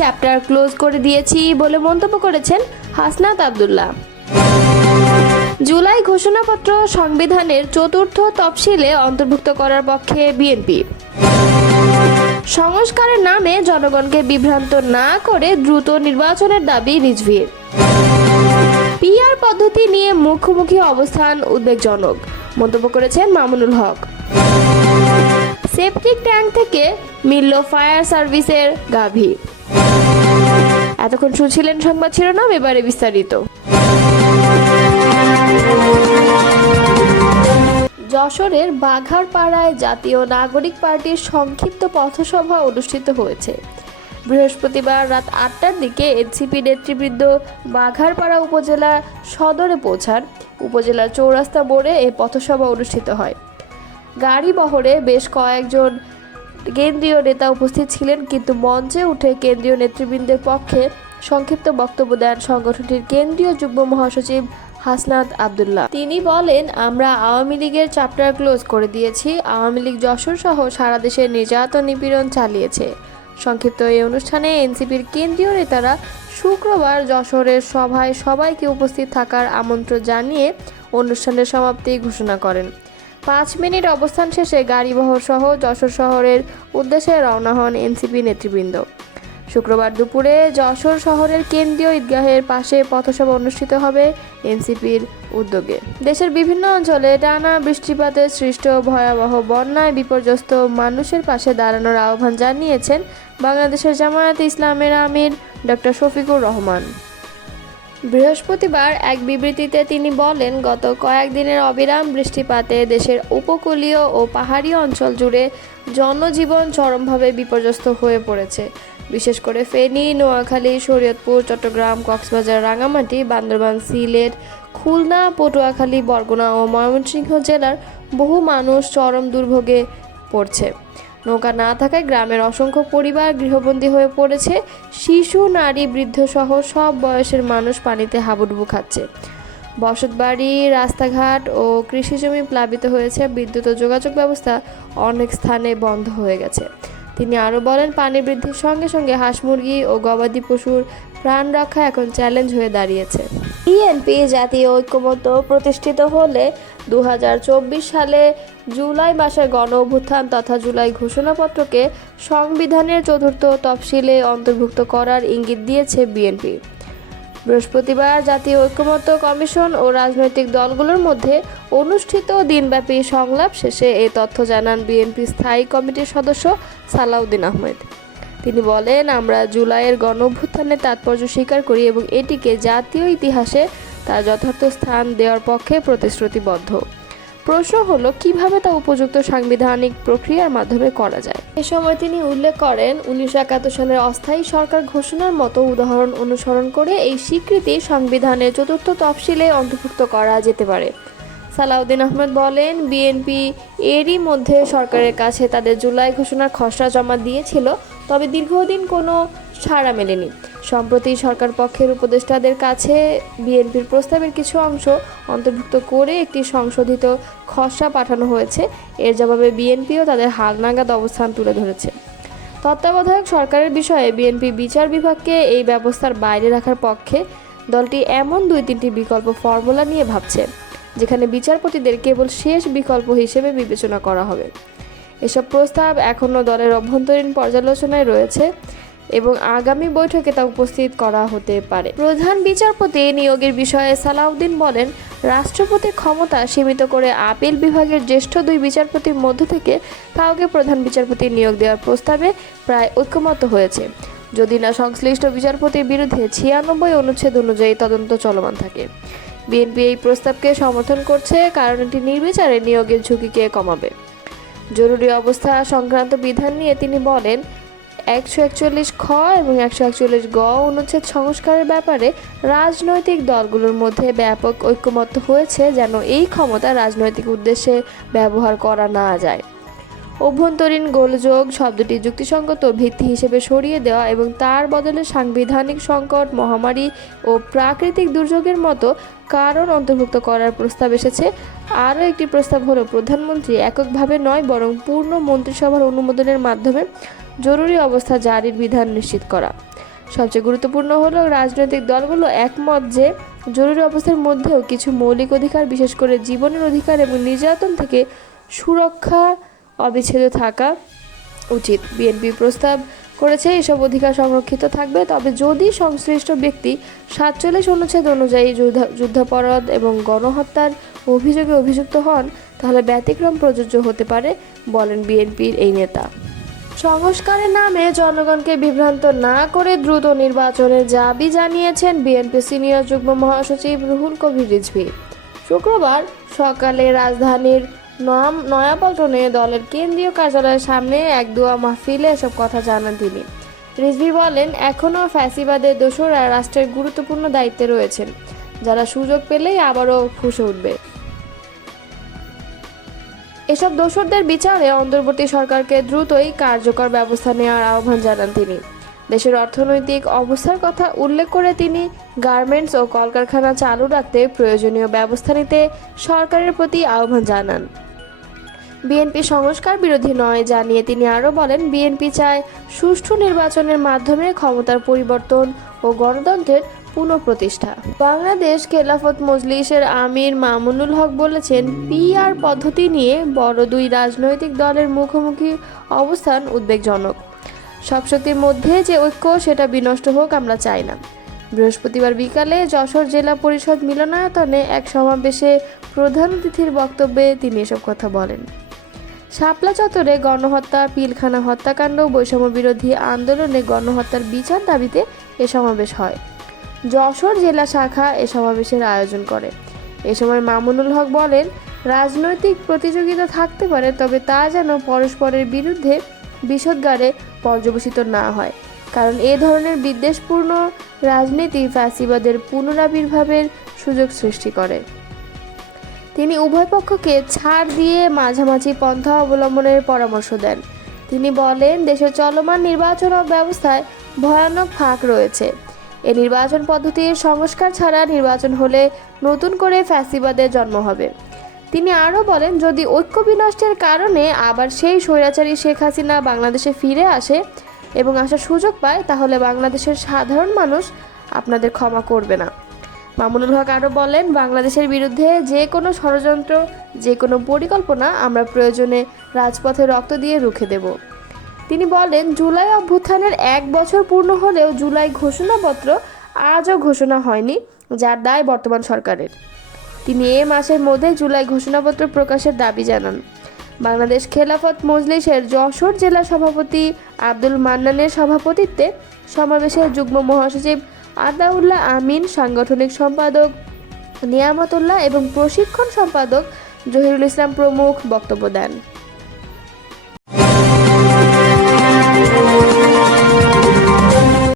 Chapter close করে দিয়েছি বলে মন্তব্য করেছেন হাসনাত আব্দুল্লাহ। জুলাই ঘোষণাপত্র সংবিধানের চতুর্থ তফসিলে অন্তর্ভুক্ত করার পক্ষে বিএনপি। সংস্কারের নামে জনগণকে বিভ্রান্ত না করে দ্রুত নির্বাচনের দাবি রিজভীর। পিআর পদ্ধতি নিয়ে মুখোমুখি অবস্থান উদ্বেগজনক মন্তব্য করেছেন মামুনুল হক। সেপটিক ট্যাঙ্ক থেকে মিলল ফায়ার সার্ভিসের গাভী। এতক্ষণ শুনছিলেন সংবাদ শিরোনাম, এবারে বিস্তারিত। যশোরের বাঘারপাড়ায় জাতীয় নাগরিক পার্টির সংক্ষিপ্ত পথসভা অনুষ্ঠিত হয়েছে। বৃহস্পতিবার রাত 8টার দিকে এনসিপি নেতৃবৃন্দ বাঘারপাড়া উপজেলা সদরে পৌঁছান। উপজেলার চৌরাস্তা মোড়ে এই পথসভা অনুষ্ঠিত হয়। গাড়ি বহরে বেশ কয়েকজন কেন্দ্রীয় নেতা উপস্থিত ছিলেন, কিন্তু মঞ্চে উঠে কেন্দ্রীয় নেতৃবৃন্দের পক্ষে সংক্ষিপ্ত বক্তব্য দেন সংগঠনটির কেন্দ্রীয় যুগ্ম মহাসচিব হাসনাত আব্দুল্লাহ। তিনি বলেন, আমরা আওয়ামী লীগের চ্যাপ্টার ক্লোজ করে দিয়েছি। আওয়ামী লীগ যশোর সহ সারা দেশে নির্যাতন নিপীড়ন চালিয়েছে। সংক্ষিপ্ত এই অনুষ্ঠানে এনসিপির কেন্দ্রীয় নেতারা শুক্রবার যশোরের সভায় সবাইকে উপস্থিত থাকার আমন্ত্রণ জানিয়ে অনুষ্ঠানের সমাপ্তি ঘোষণা করেন। 5 মিনিট অবস্থান শেষে গাড়িবহর সহ যশোর শহরের উদ্দেশ্যে রওনা হন এনসিপি নেতৃবৃন্দ। শুক্রবার দুপুরে যশোর শহরের কেন্দ্রীয় ঈদগাহের পাশে পথসভা অনুষ্ঠিত হবে এনসিপির উদ্যোগে। দেশের বিভিন্ন অঞ্চলে টানা বৃষ্টিপাতে সৃষ্ট ভয়াবহ বন্যায় বিপর্যস্ত মানুষের পাশে দাঁড়ানোর আহ্বান জানিয়েছেন বাংলাদেশের জামায়াতে ইসলামের আমির ডক্টর শফিকুর রহমান। বৃহস্পতিবার এক বিবৃতিতে তিনি বলেন, গত কয়েকদিনের অবিরাম বৃষ্টিপাতে দেশের উপকূলীয় ও পাহাড়ি অঞ্চল জুড়ে জনজীবন চরমভাবে বিপর্যস্ত হয়ে পড়েছে। বিশেষ করে ফেনী, নোয়াখালী, শরীয়তপুর, চট্টগ্রাম, কক্সবাজার, রাঙামাটি, বান্দরবান, সিলেট, খুলনা, পটুয়াখালী, বরগুনা ও ময়মনসিংহ জেলার বহু মানুষ চরম দুর্ভোগে পড়ছে। নৌকা না থাকায় গ্রামের অসংখ্য পরিবার গৃহবন্দী হয়ে পড়েছে। শিশু, নারী, বৃদ্ধ সহ সব বয়সের মানুষ পানিতে হাবুডুবু খাচ্ছে। বসতবাড়ি, রাস্তাঘাট ও কৃষিজমি প্লাবিত হয়েছে। বিদ্যুৎ ও যোগাযোগ ব্যবস্থা অনেক স্থানে বন্ধ হয়ে গেছে। তিনি আরও বলেন, পানি বৃদ্ধির সঙ্গে সঙ্গে হাঁস, মুরগি ও গবাদি পশুর প্রাণ রক্ষা এখন চ্যালেঞ্জ হয়ে দাঁড়িয়েছে। বিএনপি জাতীয় ঐক্যমত্য প্রতিষ্ঠিত হলে 2024 সালে জুলাই মাসের গণ অভ্যুত্থান তথা জুলাই ঘোষণাপত্রকে সংবিধানের চতুর্থ তফসিলে অন্তর্ভুক্ত করার ইঙ্গিত দিয়েছে বিএনপি। বৃহস্পতিবার জাতীয় ঐক্যমত্য কমিশন ও রাজনৈতিক দলগুলোর মধ্যে অনুষ্ঠিত দিনব্যাপী সংলাপ শেষে এই তথ্য জানান বিএনপি স্থায়ী কমিটির সদস্য সালাউদ্দিন আহমেদ। তিনি বলেন, আমরা জুলাইয়ের গণঅভ্যুত্থানের তাৎপর্য স্বীকার করি এবং এটিকে জাতীয় ইতিহাসে তার যথার্থ স্থান দেওয়ার পক্ষে প্রতিশ্রুতিবদ্ধ। প্রশ্ন হলো, কিভাবে তা উপযুক্ত সাংবিধানিক প্রক্রিয়ার মাধ্যমে করা যায়। এ সময় তিনি উল্লেখ করেন, 1971 সালের অস্থায়ী সরকার ঘোষণার মতো উদাহরণ অনুসরণ করে এই স্বীকৃতি সংবিধানের চতুর্থ তফসিলে অন্তর্ভুক্ত করা যেতে পারে। সালাউদ্দিন আহমেদ বলেন, বিএনপি এরই মধ্যে সরকারের কাছে তাদের জুলাই ঘোষণার খসড়া জমা দিয়েছিল, তবে দীর্ঘদিন কোনো সাড়া মেলেনি। সম্প্রতি সরকার পক্ষের উপদেষ্টাদের কাছে বিএনপির প্রস্তাবের কিছু অংশ অন্তর্ভুক্ত করে একটি সংশোধিত খসড়া পাঠানো হয়েছে। এর জবাবে বিএনপিও তাদের হালনাগাদ অবস্থান তুলে ধরেছে। তত্ত্বাবধায়ক সরকারের বিষয়ে বিএনপি বিচার বিভাগকে এই ব্যবস্থার বাইরে রাখার পক্ষে। দলটি এমন 2-3টি বিকল্প ফর্মুলা নিয়ে ভাবছে, যেখানে বিচারপতিদের কেবল শেষ বিকল্প হিসেবে বিবেচনা করা হবে। এসব প্রস্তাব এখনও দলের অভ্যন্তরীণ পর্যালোচনায় রয়েছে এবং আগামী বৈঠকে তা উপস্থিত করা হতে পারে। প্রধান বিচারপতি নিয়োগের বিষয়ে সালাউদ্দিন বলেন, রাষ্ট্রপতির ক্ষমতা সীমিত করে আপিল বিভাগের জ্যেষ্ঠ 2 বিচারপতির মধ্য থেকে কাউকে প্রধান বিচারপতি নিয়োগ দেওয়ার প্রস্তাবে প্রায় ঐকমত্য হয়েছে, যদি না সংশ্লিষ্ট বিচারপতির বিরুদ্ধে 96 অনুচ্ছেদ অনুযায়ী তদন্ত চলমান থাকে। বিএনপি এই প্রস্তাবকে সমর্থন করছে কারণ এটি নির্বিচারে নিয়োগের ঝুঁকিকে কমাবে। জরুরি অবস্থা সংক্রান্ত বিধান নিয়ে তিনি বলেন, 141 খ এবং 141 গ অনুচ্ছেদ সংস্কারের ব্যাপারে রাজনৈতিক দলগুলোর মধ্যে ব্যাপক ঐকমত্য হয়েছে যেন এই ক্ষমতা রাজনৈতিক উদ্দেশ্যে ব্যবহার করা না যায়। অভ্যন্তরীণ গোলযোগ শব্দটি যুক্তিসঙ্গত ভিত্তি হিসেবে সরিয়ে দেওয়া এবং তার বদলে সাংবিধানিক সংকট, মহামারী ও প্রাকৃতিক দুর্যোগের মতো কারণ অন্তর্ভুক্ত করার প্রস্তাব এসেছে। আরও একটি প্রস্তাব হলো প্রধানমন্ত্রী এককভাবে নয় বরং পূর্ণ মন্ত্রিসভার অনুমোদনের মাধ্যমে জরুরি অবস্থা জারির বিধান নিশ্চিত করা। সবচেয়ে গুরুত্বপূর্ণ হলো রাজনৈতিক দলগুলো একমত যে জরুরি অবস্থার মধ্যেও কিছু মৌলিক অধিকার, বিশেষ করে জীবনের অধিকার এবং নির্যাতন থেকে সুরক্ষা অবিচ্ছেদ্য থাকা উচিত। বিএনপি প্রস্তাব করেছে এসব অধিকার সংরক্ষিত থাকবে, তবে যদি সংশ্লিষ্ট ব্যক্তি ৪৭ অনুচ্ছেদ অনুযায়ী যুদ্ধাপরাধ এবং গণহত্যার অভিযোগে অভিযুক্ত হন তাহলে ব্যতিক্রম প্রযোজ্য হতে পারে, বলেন বিএনপির এই নেতা। সংস্কারের নামে জনগণকে বিভ্রান্ত না করে দ্রুত নির্বাচনের দাবি জানিয়েছেন বিএনপি সিনিয়র যুগ্ম মহাসচিব রুহুল কবির রিজভী। শুক্রবার সকালে রাজধানীর নয়াপল্টনে দলের কেন্দ্রীয় কার্যালয়ের সামনে এক দোয়া মাহফিলে এসব কথা জানান তিনি। রিজভী বলেন, এখনও ফ্যাসিবাদের দোসররা রাষ্ট্রের গুরুত্বপূর্ণ দায়িত্বে রয়েছেন, যারা সুযোগ পেলেই আবারও ফুঁসে উঠবে। এসব দোসরদের বিচারে অন্তর্বর্তী সরকারকে দ্রুতই কার্যকর ব্যবস্থা নেওয়ার আহ্বান জানান তিনি। দেশের অর্থনৈতিক অবস্থার কথা উল্লেখ করে তিনি গার্মেন্টস ও কলকারখানা চালু রাখতে প্রয়োজনীয় ব্যবস্থা নিতে সরকারের প্রতি আহ্বান জানান। বিএনপি সংস্কার বিরোধী নয় জানিয়ে তিনি আরও বলেন, বিএনপি চায় সুষ্ঠু নির্বাচনের মাধ্যমে ক্ষমতার পরিবর্তন ও গণতন্ত্রের পুনঃপ্রতিষ্ঠা। বাংলাদেশ খেলাফত মজলিসের আমির মামুনুল হক বলেছেন, পিআর পদ্ধতি নিয়ে বড় দুই রাজনৈতিক দলের মুখোমুখি অবস্থান উদ্বেগজনক। সব শক্তির মধ্যে যে ঐক্য, সেটা বিনষ্ট হোক আমরা চাই না। বৃহস্পতিবার বিকালে যশোর জেলা পরিষদ মিলনায়তনে এক সমাবেশে প্রধান অতিথির বক্তব্যে তিনি এসব কথা বলেন। শাপলা চত্বরে গণহত্যা, পিলখানা হত্যাকাণ্ড, বৈষম্য বিরোধী আন্দোলনে গণহত্যার বিচার দাবিতে এ সমাবেশ হয়। যশোর জেলা শাখা এ সমাবেশের আয়োজন করে। এ সময় মামুনুল হক বলেন, রাজনৈতিক প্রতিযোগিতা থাকতে পারে, তবে তা যেন পরস্পরের বিরুদ্ধে বিষোদ্গারে পর্যবসিত না হয়, কারণ এ ধরনের বিদ্বেষপূর্ণ রাজনীতি ফ্যাসিবাদের পুনরাবির্ভাবের সুযোগ সৃষ্টি করে। তিনি উভয় পক্ষকে ছাড় দিয়ে মাঝামাঝি পন্থা অবলম্বনের পরামর্শ দেন। তিনি বলেন, দেশের চলমান নির্বাচন ব্যবস্থায় ভয়ানক ফাঁক রয়েছে। এই নির্বাচন পদ্ধতির সংস্কার ছাড়া নির্বাচন হলে নতুন করে ফ্যাসিবাদের জন্ম হবে। তিনি আরও বলেন, যদি ঐক্য বিনষ্টের কারণে আবার সেই স্বৈরাচারী শেখ হাসিনা বাংলাদেশে ফিরে আসে এবং আসার সুযোগ পায়, তাহলে বাংলাদেশের সাধারণ মানুষ আপনাদের ক্ষমা করবে না। মামুনুল হক আরও বলেন, বাংলাদেশের বিরুদ্ধে যে কোনো ষড়যন্ত্র, যে কোনো পরিকল্পনা আমরা প্রয়োজনে রাজপথে রক্ত দিয়ে রুখে দেব। তিনি বলেন, জুলাই অভ্যুত্থানের 1 বছর পূর্ণ হলেও জুলাই ঘোষণাপত্র আজও ঘোষণা হয়নি, যার দায় বর্তমান সরকারের। তিনি এ মাসের মধ্যে জুলাই ঘোষণাপত্র প্রকাশের দাবি জানান। বাংলাদেশ খেলাফত মজলিসের যশোর জেলা সভাপতি আব্দুল মান্নানের সভাপতিত্বে সমাবেশে যুগ্ম মহাসচিব আতাউল্লাহ আমিন, সাংগঠনিক সম্পাদক নিয়ামতুল্লাহ এবং প্রশিক্ষণ সম্পাদক জহিরুল ইসলাম প্রমুখ বক্তব্য দেন।